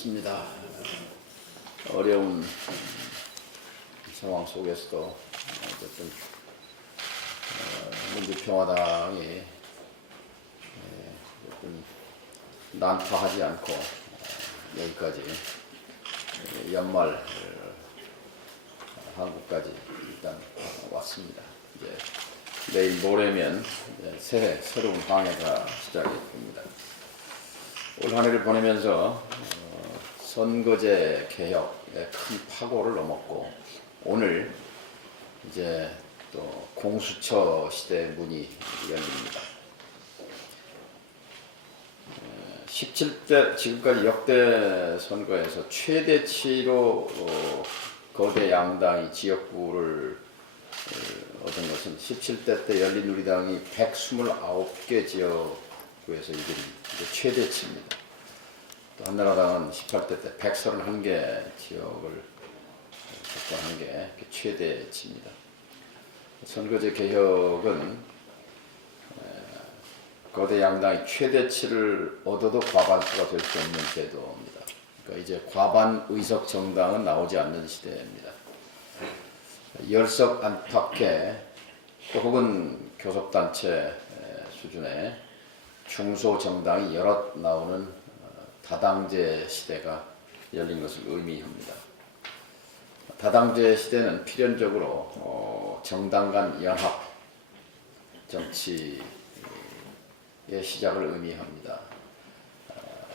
맞습니다. 어려운 상황 속에서도 어쨌든 민주평화당이 난파하지 않고 여기까지 연말 한국까지 일단 왔습니다. 이제 내일 모레면 새해 새로운 한 해가 시작이 됩니다. 올 한 해를 보내면서 선거제 개혁의 큰 파고를 넘었고 오늘 이제 또 공수처 시대의 문이 열립니다. 17대 지금까지 역대 선거에서 최대치로 거대 양당이 지역구를 얻은 것은 17대 때 열린우리당이 129개 지역구에서 이게 최대치입니다. 또 한나라당은 18대 때 131개 지역을 확보하는 게 최대치입니다. 선거제 개혁은 거대 양당이 최대치를 얻어도 과반수가 될 수 없는 제도입니다. 그러니까 이제 과반 의석 정당은 나오지 않는 시대입니다. 10석 안팎의 혹은 교섭단체 수준의 중소정당이 여럿 나오는 다당제 시대가 열린 것을 의미합니다. 다당제 시대는 필연적으로 정당 간 연합 정치의 시작을 의미합니다.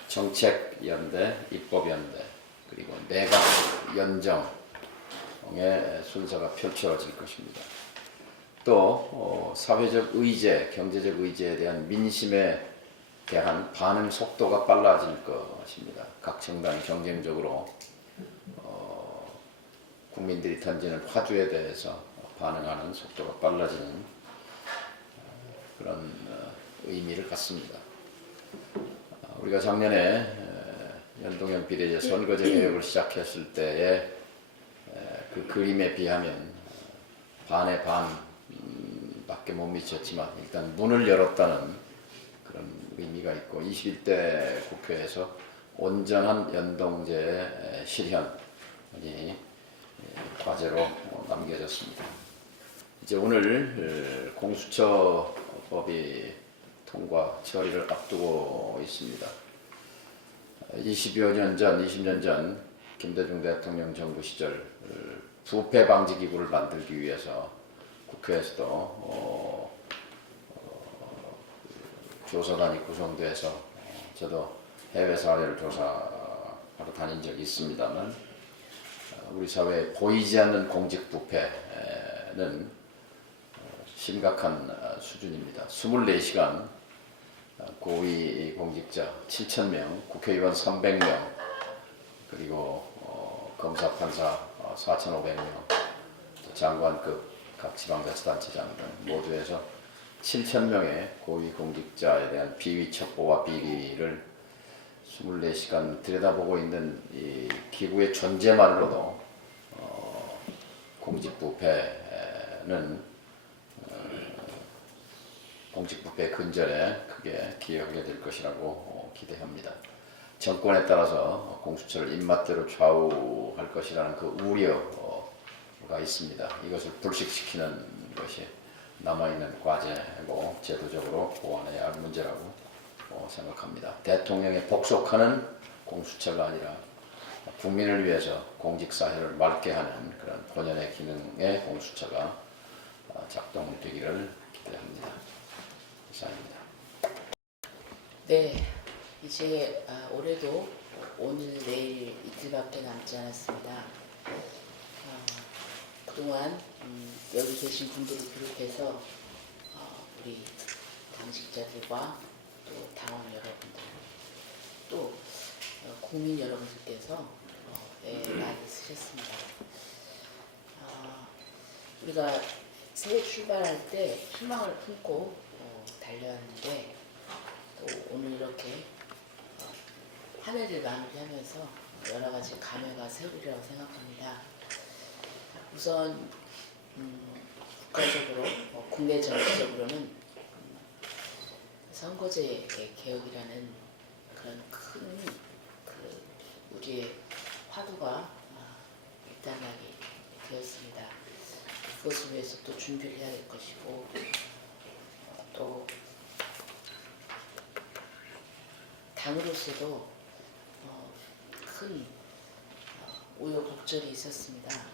정책연대, 입법연대, 그리고 내각연정의 순서가 펼쳐질 것입니다. 또 사회적 의제, 경제적 의제에 대한 민심에 대한 반응 속도가 빨라질 것입니다. 각 정당이 경쟁적으로 국민들이 던지는 화두에 대해서 반응하는 속도가 빨라지는 그런 의미를 갖습니다. 우리가 작년에 연동형 비례제 선거제 개혁을 시작했을 때의 그 그림에 비하면 반의 반밖에 못 미쳤지만 일단 문을 열었다는 그런 의미가 있고 21대 국회에서 온전한 연동제의 실현이 과제로 남겨졌습니다. 이제 오늘 공수처법이 통과 처리를 앞두고 있습니다. 20여 년 전, 20년 전 김대중 대통령 정부 시절 부패 방지 기구를 만들기 위해서 국회에서도 조사단이 구성돼서 저도 해외 사례를 조사하러 다닌 적이 있습니다만 우리 사회에 보이지 않는 공직 부패는 심각한 수준입니다. 24시간 고위 공직자 7,000명, 국회의원 300명, 그리고 검사, 판사 4,500명, 장관급 각 지방자치단체장 등 모두 해서 7,000명의 고위 공직자에 대한 비위 첩보와 비리를 24시간 들여다보고 있는 이 기구의 존재만으로도 공직부패는 공직부패 근절에 크게 기여하게 될 것이라고 기대합니다. 정권에 따라서 공수처를 입맛대로 좌우할 것이라는 그 우려가 있습니다. 이것을 불식시키는 것이 남아있는 과제고 제도적으로 보완해야 할 문제라고 생각합니다. 대통령에 복속하는 공수처가 아니라 국민을 위해서 공직사회를 맑게 하는 그런 본연의 기능의 공수처가 작동되기를 기대합니다. 이상입니다. 네, 이제 올해도 오늘 내일 이틀밖에 남지 않았습니다. 그동안 여기 계신 분들을 비롯해서 우리 당직자들과 또 당원 여러분들 또 국민 여러분들께서 많이 쓰셨습니다. 우리가 새해 출발할 때 희망을 품고 달려왔는데 또 오늘 이렇게 한 해를 마무리하면서 여러 가지 감회가 새우리라고 생각합니다. 우선 국가적으로 국내 정치적으로는 선거제 개혁이라는 그런 큰 우리의 화두가 일단락이 되었습니다. 그것을 위해서 또 준비를 해야 될 것이고 또 당으로서도 큰 우여곡절이 있었습니다.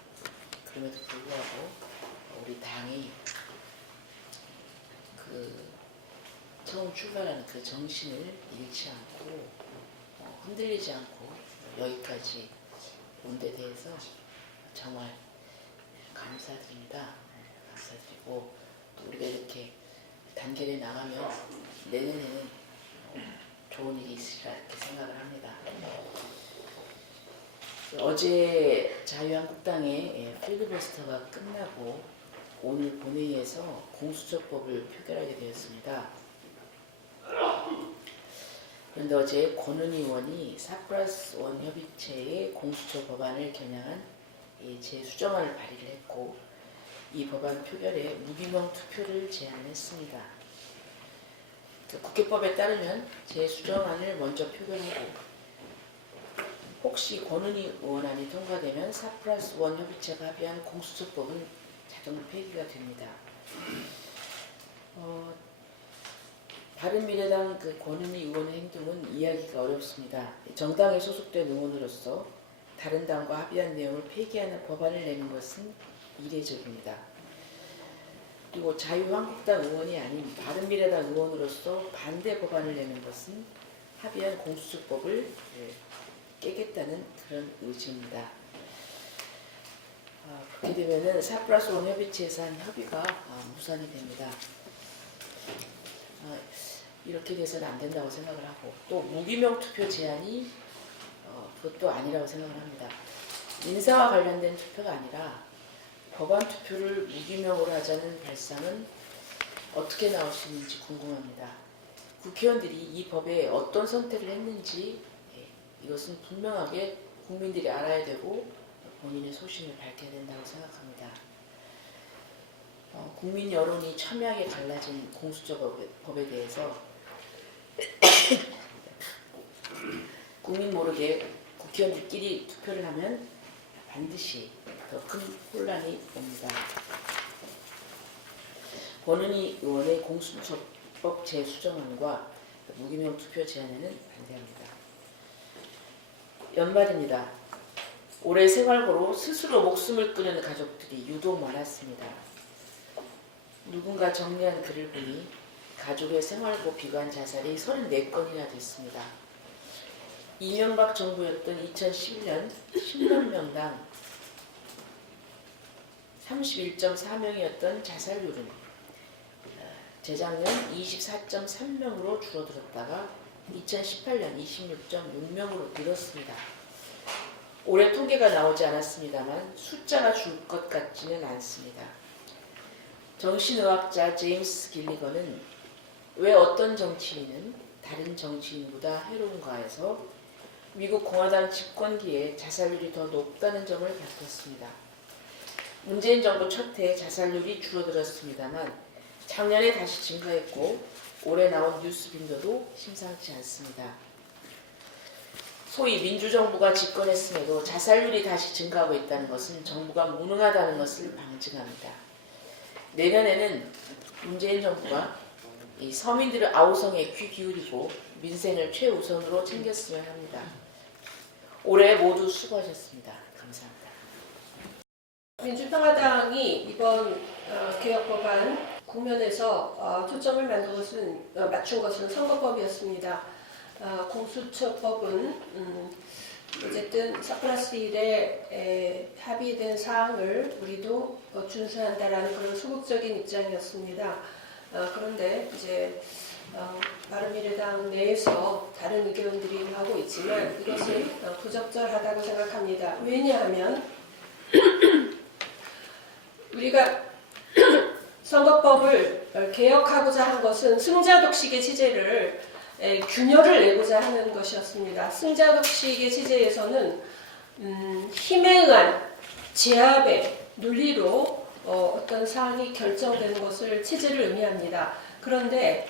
그럼에도 불구하고 우리 당이 그 처음 출발하는 그 정신을 잃지 않고 흔들리지 않고 여기까지 온 데 대해서 정말 감사드립니다. 감사드리고 또 우리가 이렇게 단결해 나가면 내년에는 좋은 일이 있으리라 이렇게 생각을 합니다. 어제 자유한국당의 필리버스터가 끝나고 오늘 본회의에서 공수처법을 표결하게 되었습니다. 그런데 어제 권은희 의원이 4+1 협의체의 공수처 법안을 겨냥한 재수정안을 발의를 했고 이 법안 표결에 무기명 투표를 제안했습니다. 국회법에 따르면 재수정안을 먼저 표결하고 혹시 권은희 의원안이 통과되면 4+1 협의체가 합의한 공수처법은 자동 폐기가 됩니다. 바른미래당 그 권은희 의원의 행동은 이해하기가 어렵습니다. 정당에 소속된 의원으로서 다른 당과 합의한 내용을 폐기하는 법안을 내는 것은 이례적입니다. 그리고 자유한국당 의원이 아닌 바른미래당 의원으로서 반대 법안을 내는 것은 합의한 공수처법을 깨겠다는 그런 의지입니다. 그렇게 되면은 4+1 협의체에서 한 협의가 무산이 됩니다. 이렇게 돼서는 안 된다고 생각을 하고 또 무기명 투표 제한이 그것도 아니라고 생각을 합니다. 인사와 관련된 투표가 아니라 법안 투표를 무기명으로 하자는 발상은 어떻게 나올 수 있는지 궁금합니다. 국회의원들이 이 법에 어떤 선택을 했는지 이것은 분명하게 국민들이 알아야 되고 본인의 소신을 밝혀야 된다고 생각합니다. 국민 여론이 첨예하게 갈라진 공수처법에 대해서 국민 모르게 국회의원들끼리 투표를 하면 반드시 더 큰 혼란이 옵니다. 권은희 의원의 공수처법 재수정안과 무기명 투표 제안에는 반대합니다. 연말입니다. 올해 생활고로 스스로 목숨을 끊는 가족들이 유독 많았습니다. 누군가 정리한 글을 보니 가족의 생활고 비관 자살이 34건이나 됐습니다. 이명박 정부였던 2011년 10만 명당 31.4명이었던 자살률은 재작년 24.3명으로 줄어들었다가 2018년 26.6명으로 늘었습니다. 올해 통계가 나오지 않았습니다만 숫자가 줄 것 같지는 않습니다. 정신의학자 제임스 길리건은 왜 어떤 정치인은 다른 정치인보다 해로운가 해서 미국 공화당 집권기에 자살률이 더 높다는 점을 밝혔습니다. 문재인 정부 첫 해에 자살률이 줄어들었습니다만 작년에 다시 증가했고 올해 나온 뉴스 빈도도 심상치 않습니다. 소위 민주정부가 집권했음에도 자살률이 다시 증가하고 있다는 것은 정부가 무능하다는 것을 방증합니다. 내년에는 문재인 정부가 이 서민들의 아우성에 귀 기울이고 민생을 최우선으로 챙겼으면 합니다. 올해 모두 수고하셨습니다. 감사합니다. 민주평화당이 이번 개혁법안 국면에서 초점을 맞춘 것은 선거법이었습니다. 공수처법은 어쨌든 4+1에 합의된 사항을 우리도 준수한다라는 그런 소극적인 입장이었습니다. 그런데 이제 바른미래당 내에서 다른 의견들이 하고 있지만 이것은 부적절하다고 생각합니다. 왜냐하면 우리가 선거법을 개혁하고자 한 것은 승자독식의 체제를 균열을 내고자 하는 것이었습니다. 승자독식의 체제에서는 힘에 의한 제압의 논리로 어떤 사항이 결정되는 것을 체제를 의미합니다. 그런데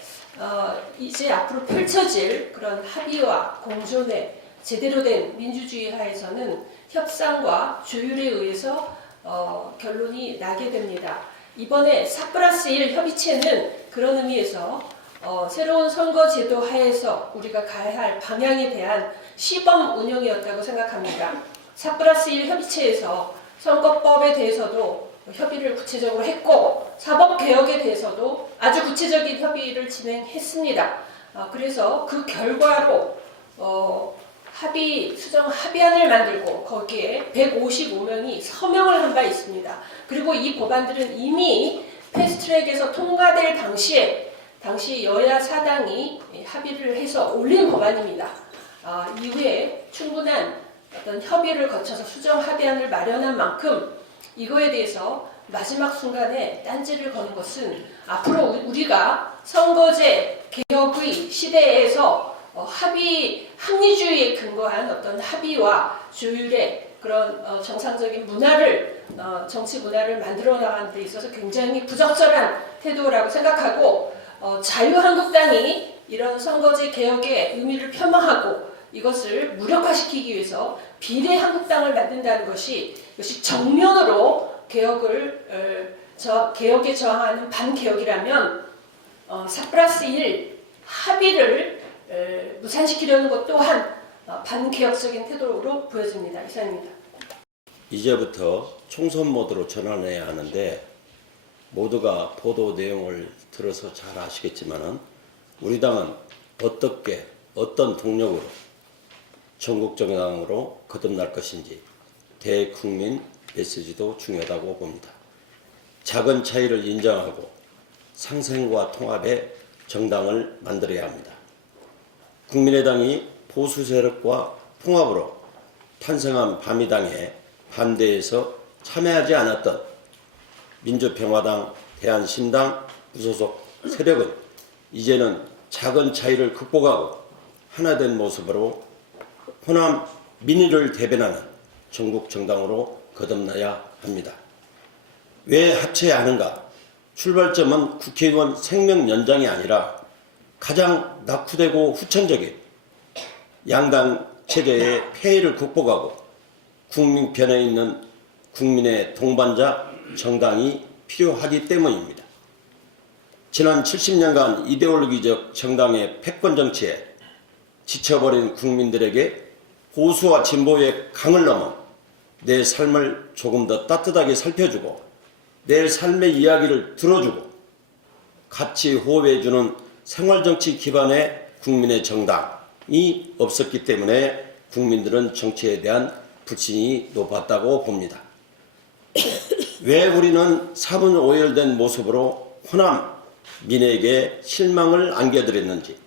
이제 앞으로 펼쳐질 그런 합의와 공존의 제대로 된 민주주의 하에서는 협상과 조율에 의해서 결론이 나게 됩니다. 이번에 4+1 협의체는 그런 의미에서 새로운 선거제도 하에서 우리가 가야 할 방향에 대한 시범 운영이었다고 생각합니다. 4+1 협의체에서 선거법에 대해서도 협의를 구체적으로 했고 사법개혁에 대해서도 아주 구체적인 협의를 진행했습니다. 그래서 그 결과로 수정 합의안을 만들고 거기에 155명이 서명을 한 바 있습니다. 그리고 이 법안들은 이미 패스트트랙에서 통과될 당시 여야 사당이 합의를 해서 올린 법안입니다. 이후에 충분한 어떤 협의를 거쳐서 수정 합의안을 마련한 만큼 이거에 대해서 마지막 순간에 딴지를 거는 것은 앞으로 우리가 선거제 개혁의 시대에서 합리주의에 근거한 어떤 합의와 조율의 그런 정상적인 정치 문화를 만들어 나가는 데 있어서 굉장히 부적절한 태도라고 생각하고 자유한국당이 이런 선거제 개혁의 의미를 폄하하고 이것을 무력화시키기 위해서 비례한국당을 만든다는 것이 정면으로 개혁에 저항하는 반개혁이라면 4+1 합의를 무산시키려는 것 또한 반개혁적인 태도로 보여집니다. 이상입니다. 이제부터 총선 모드로 전환해야 하는데 모두가 보도 내용을 들어서 잘 아시겠지만은 우리 당은 어떤 동력으로 전국정당으로 거듭날 것인지 대국민 메시지도 중요하다고 봅니다. 작은 차이를 인정하고 상생과 통합의 정당을 만들어야 합니다. 국민의당이 보수 세력과 통합으로 탄생한 바미당에 반대해서 참여하지 않았던 민주평화당, 대한신당, 무소속 세력은 이제는 작은 차이를 극복하고 하나된 모습으로 호남 민의를 대변하는 전국 정당으로 거듭나야 합니다. 왜 합쳐야 하는가? 출발점은 국회의원 생명 연장이 아니라 가장 낙후되고 후천적인 양당 체제의 폐해를 극복하고 국민 편에 있는 국민의 동반자 정당이 필요하기 때문입니다. 지난 70년간 이데올로기적 정당의 패권 정치에 지쳐버린 국민들에게 보수와 진보의 강을 넘어 내 삶을 조금 더 따뜻하게 살펴주고 내 삶의 이야기를 들어주고 같이 호흡해주는 생활정치 기반의 국민의 정당이 없었기 때문에 국민들은 정치에 대한 불신이 높았다고 봅니다. 왜 우리는 사분오열된 모습으로 호남 민에게 실망을 안겨드렸는지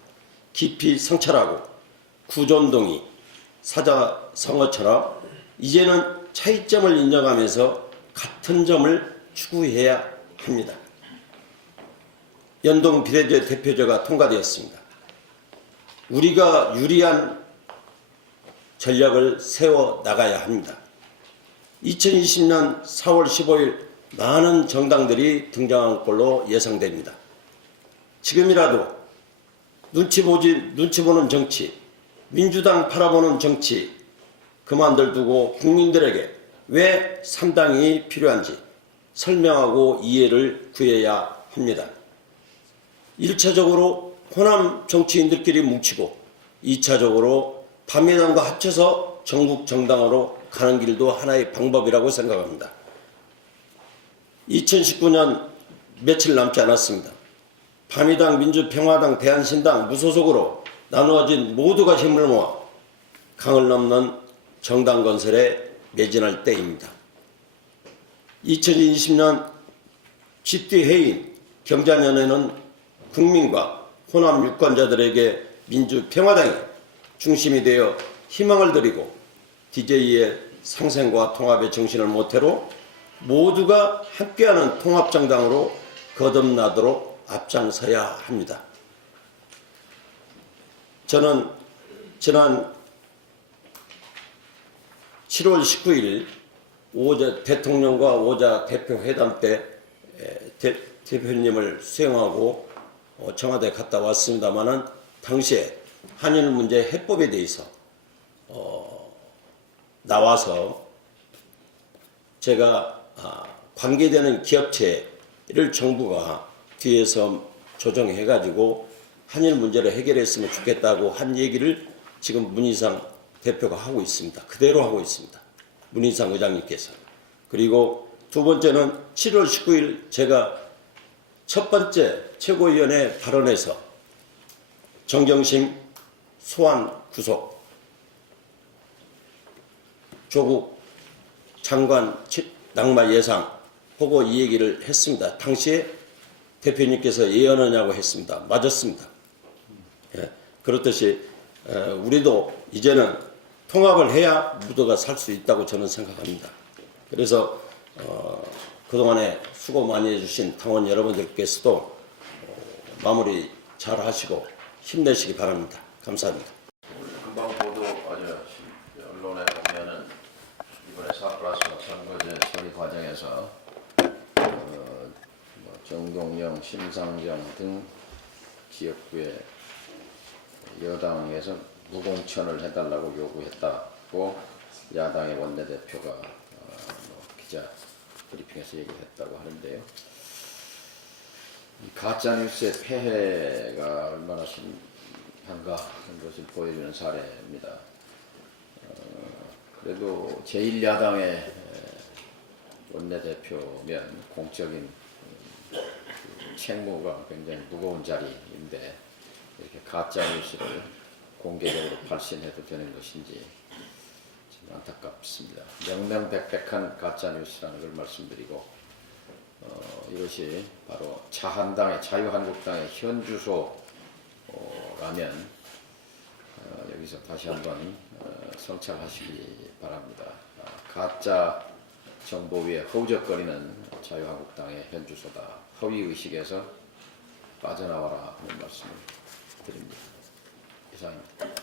깊이 성찰하고 구존동이 사자성어처럼 이제는 차이점을 인정하면서 같은 점을 추구해야 합니다. 연동 비례제 대표제가 통과되었습니다. 우리가 유리한 전략을 세워 나가야 합니다. 2020년 4월 15일 많은 정당들이 등장한 걸로 예상됩니다. 지금이라도 눈치 보는 정치, 민주당 바라보는 정치 그만들 두고 국민들에게 왜 3당이 필요한지 설명하고 이해를 구해야 합니다. 1차적으로 호남 정치인들끼리 뭉치고 2차적으로 바미당과 합쳐서 전국 정당으로 가는 길도 하나의 방법이라고 생각합니다. 2019년 며칠 남지 않았습니다. 바미당, 민주평화당, 대한신당, 무소속으로 나누어진 모두가 힘을 모아 강을 넘는 정당 건설에 매진할 때입니다. 2020년 집뒤회의인 경자년에는 국민과 호남 유권자들에게 민주평화당이 중심이 되어 희망을 드리고 DJ의 상생과 통합의 정신을 모태로 모두가 함께하는 통합정당으로 거듭나도록 앞장서야 합니다. 저는 지난 7월 19일 대통령과 오자 대표회담 때 대표님을 수행하고 청와대에 갔다 왔습니다마는 당시에 한일 문제 해법에 대해서 나와서 제가 관계되는 기업체를 정부가 뒤에서 조정해가지고 한일 문제를 해결했으면 좋겠다고 한 얘기를 지금 문희상 대표가 하고 있습니다. 그대로 하고 있습니다. 문희상 의장님께서. 그리고 두 번째는 7월 19일 제가 첫 번째 최고위원회 발언에서 정경심 소환 구속, 조국 장관 낙마 예상 보고 이 얘기를 했습니다. 당시에 대표님께서 예언하냐고 했습니다. 맞았습니다. 예, 그렇듯이 우리도 이제는 통합을 해야 무도가 살 수 있다고 저는 생각합니다. 그래서 그동안에 수고 많이 해주신 당원 여러분들께서도 마무리 잘 하시고 힘내시기 바랍니다. 감사합니다. 금방 보도 언론에 보면은 이번에 4+4 선거제 처리 과정에서 정동영, 심상정 등 지역구에 여당에서 무공천을 해달라고 요구했다고 야당의 원내대표가 기자 브리핑에서 얘기했다고 하는데요. 이 가짜뉴스의 폐해가 얼마나 심한가 하는 것을 보여주는 사례입니다. 그래도 제1야당의 원내대표면 공적인 책무가 굉장히 무거운 자리인데 이렇게 가짜뉴스를 공개적으로 발신해도 되는 것인지 좀 안타깝습니다. 명명백백한 가짜뉴스라는 걸 말씀드리고 이것이 바로 자한당의 자유한국당의 현 주소라면 여기서 다시 한번 성찰하시기 바랍니다. 가짜 정보 위에 허우적거리는 자유한국당의 현 주소다. 허위의식에서 빠져나와라 하는 말씀을 드립니다. 이상입니다.